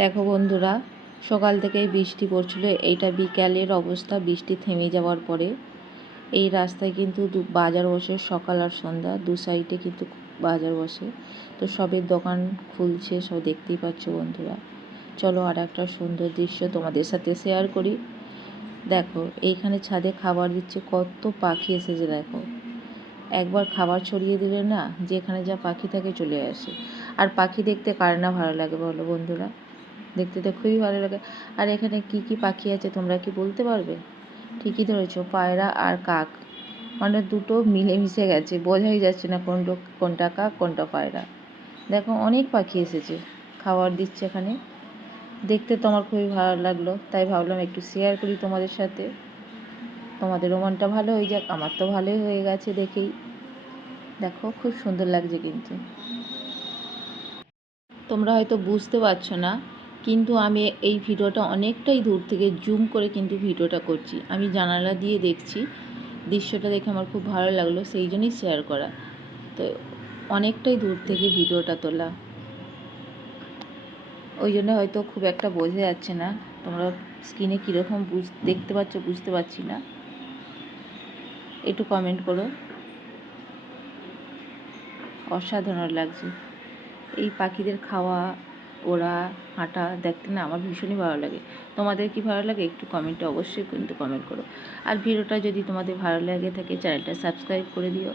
দেখো বন্ধুরা, সকাল থেকেই বৃষ্টি পড়ছিল। এইটা বিকালের অবস্থা। বৃষ্টি থেমে যাওয়ার পরে এই রাস্তায় কিন্তু বাজার বসে, সকাল আর সন্ধ্যা দু সাইডে কিন্তু বাজার বসে। তো সবের দোকান খুলছে, সব দেখতেই পাচ্ছ বন্ধুরা। চলো আর একটা সুন্দর দৃশ্য তোমাদের সাথে শেয়ার করি। দেখো, এইখানে ছাদে খাবার দিচ্ছে, কত পাখি এসেছে দেখো। একবার খাবার ছড়িয়ে দিলে না, যেখানে যা পাখি থাকে চলে আসে। আর পাখি দেখতে কার না ভালো লাগে বলো বন্ধুরা? দেখতে তো খুবই ভালো লাগে। আর এখানে কি কি পাখি আছে তোমরা কি বলতে পারবে? ঠিকই ধরেছো, পায়রা আর কাক। মানে দুটো মিলেমিশে গেছে, বোঝাই যাচ্ছে না কোনটা কাক কোনটা পায়রা। দেখো অনেক পাখি এসেছে, খাবার দিচ্ছে এখানে। দেখতে তো আমার খুবই ভালো লাগলো, তাই ভাবলাম একটু শেয়ার করি তোমাদের সাথে। তোমাদেরও মনটা ভালো হয়ে যাক, আমার তো ভালোই হয়ে গেছে দেখেই। দেখো খুব সুন্দর লাগছে কিন্তু। তোমরা হয়তো বুঝতে পারছো না, কিন্তু আমি এই ভিডিওটা অনেকটাই দূর থেকে জুম করে কিন্তু ভিডিওটা করছি। আমি জানালা দিয়ে দেখছি, দৃশ্যটা দেখে আমার খুব ভালো লাগলো, সেই জন্যই শেয়ার করা। তো অনেকটাই দূর থেকে ভিডিওটা তোলা, ওই জন্য হয়তো খুব একটা বোঝা যাচ্ছে না। তোমরা স্ক্রিনে কীরকম দেখতে পাচ্ছ বুঝতে পারছি না, একটু কমেন্ট করো। অসাধারণ লাগছে এই পাখিদের খাওয়া, ওরা হাঁটা দেখতে না আমার ভীষণই ভালো লাগে। তোমাদের কি ভালো লাগে একটু কমেন্টে অবশ্যই কিন্তু কমেন্ট করো। আর ভিডিওটা যদি তোমাদের ভালো লাগে থাকে চ্যানেলটা সাবস্ক্রাইব করে দিও।